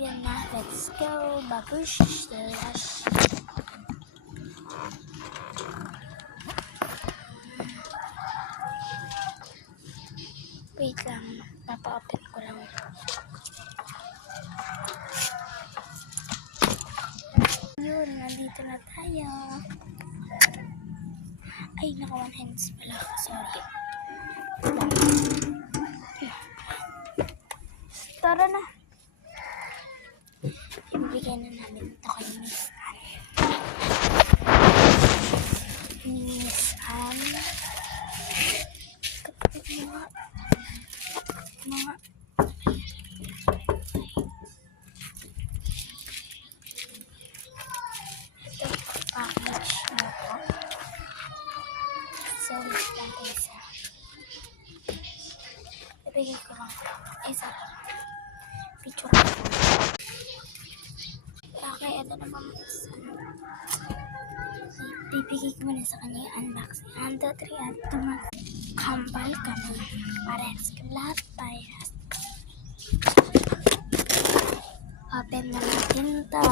yan na. Let's go. Babush. Slash. Wait lang. Papa-open ko lang. Yun. Nandito na tayo. Ay, naka one hands pala. Sorry. Tara na. Ibigay na namin ito kay Miss Anne. Miss Anne. Kapag mga ito package na po. So, wait lang isa. Ibigay ko lang isa. Picture ko. Okay, ito naman isa. Bibigay ko muna sa kanya yung unboxing. 1, 2, 3 at kambal kami. Parehas ko lahat tayo. Open na natin ito.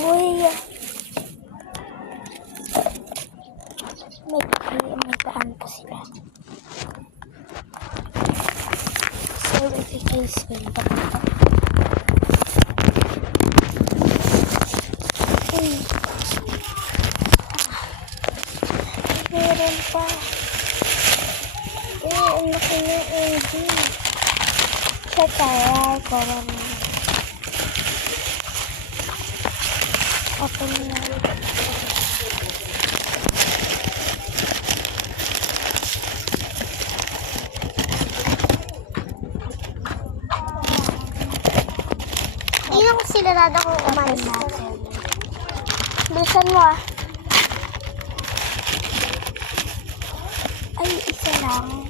Uy! May paan pa sila. So, i-case ko yung paan. Uy! Meron pa. Ang laki na LG. Sa tayo, parang open na. Hindi na ko sila nada kung umalis. Bilisan mo ah. Ay, isa lang.